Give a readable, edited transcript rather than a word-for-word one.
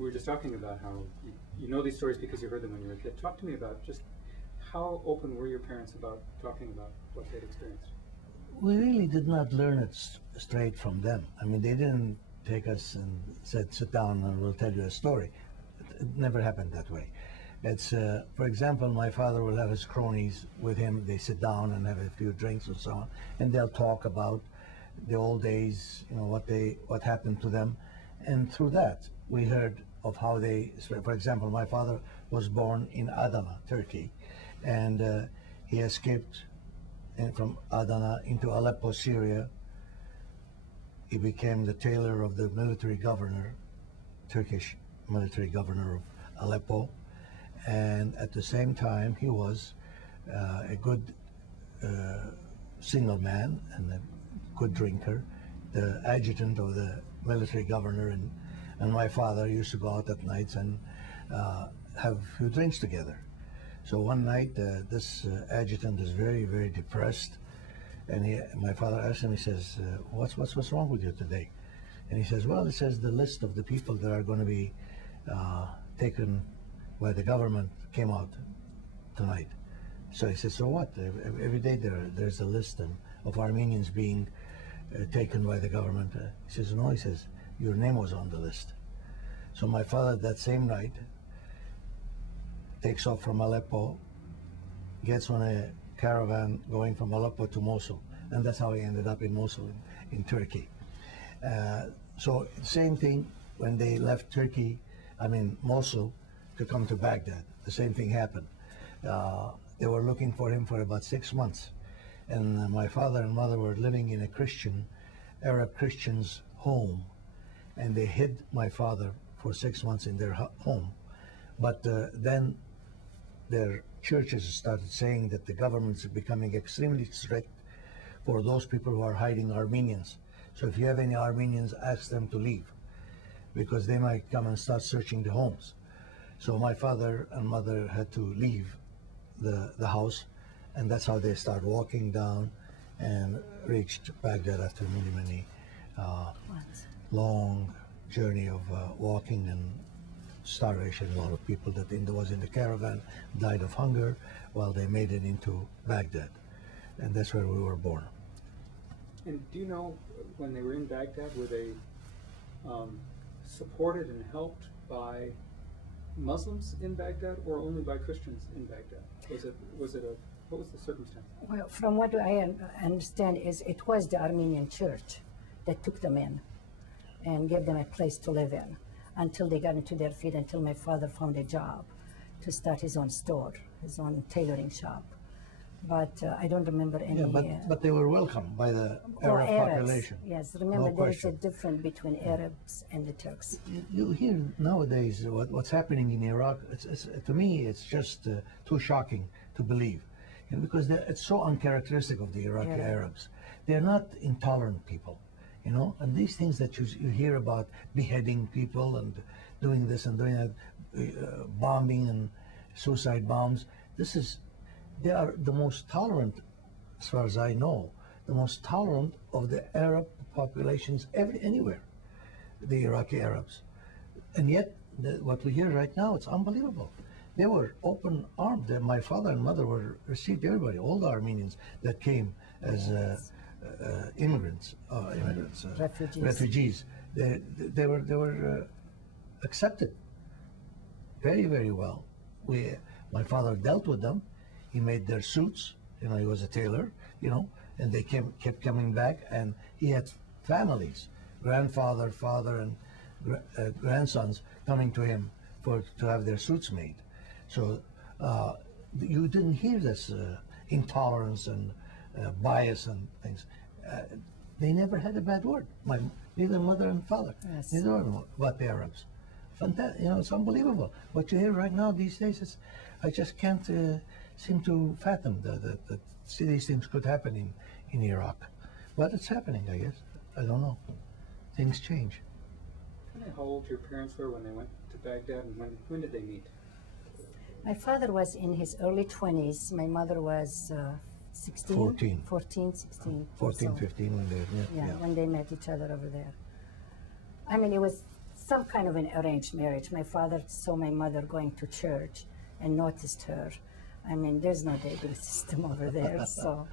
we were just talking about how you know these stories because you heard them when you were a kid. Talk to me about just how open were your parents about talking about what they'd experienced? We really did not learn it straight from them. I mean, they didn't take us and said, sit down and we'll tell you a story. It never happened that way. It's, for example, my father will have his cronies with him. They sit down and have a few drinks and so on, and they'll talk about the old days, you know, what happened to them. And through that, we heard of how they, for example, my father was born in Adana, Turkey, and he escaped from Adana into Aleppo, Syria. He became the tailor of the military governor, Turkish military governor of Aleppo. And at the same time, he was a good single man and a good drinker, the adjutant of the military governor, and my father used to go out at nights and have a few drinks together. So one night, this adjutant is very, very depressed, and my father asked him, he says, what's wrong with you today? And he says, well, it says the list of the people that are going to be taken by the government came out tonight. So he says, so what? Every day there's a list of Armenians being taken by the government. He says, no, he says, your name was on the list. So my father that same night takes off from Aleppo, gets on a caravan going from Aleppo to Mosul, and that's how he ended up in Mosul in Turkey. So same thing when they left Mosul to come to Baghdad. The same thing happened. They were looking for him for about 6 months, and my father and mother were living in a Arab Christian's home, and they hid my father for 6 months in their home. But then their churches started saying that the government's becoming extremely strict for those people who are hiding Armenians. So if you have any Armenians, ask them to leave, because they might come and start searching the homes. So my father and mother had to leave the house, and that's how they started walking down and reached Baghdad after many long journey of walking and starvation. A lot of people that was in the caravan died of hunger while they made it into Baghdad, and that's where we were born. And do you know, when they were in Baghdad, were they supported and helped by Muslims in Baghdad or only by Christians in Baghdad? What was the circumstance? Well, from what I understand is it was the Armenian church that took them in and gave them a place to live in until they got into their feet, until my father found a job to start his own store, his own tailoring shop. But I don't remember any... Yeah, but they were welcomed by the Arab population. Yes, remember there is a difference between Arabs and the Turks. You hear nowadays what's happening in Iraq. To me, it's just too shocking to believe. Because it's so uncharacteristic of the Iraqi Arabs. They're not intolerant people, and these things that you hear about beheading people and doing this and doing that, bombing and suicide bombs, they are the most tolerant, as far as I know, the most tolerant of the Arab populations anywhere, the Iraqi Arabs. And yet, what we hear right now, it's unbelievable. They were open armed. My father and mother received everybody, all the Armenians that came as immigrants, refugees. They were accepted very, very well. My father dealt with them. He made their suits. He was a tailor. And they kept coming back. And he had families, grandfather, father, and grandsons coming to him to have their suits made. So you didn't hear this intolerance and bias and things. They never had a bad word. Neither mother and father. Yes. Neither of them about the Arabs. Fantastic. It's unbelievable. What you hear right now these days I just can't seem to fathom that these things could happen in Iraq. But it's happening, I guess. I don't know. Things change. How old your parents were when they went to Baghdad, and when did they meet? My father was in his early 20s. My mother was 16? 14. 14, 16. 14, 15 when they met. Yeah, when they met each other over there. I mean, it was some kind of an arranged marriage. My father saw my mother going to church and noticed her. I mean, there's no dating system over there, so.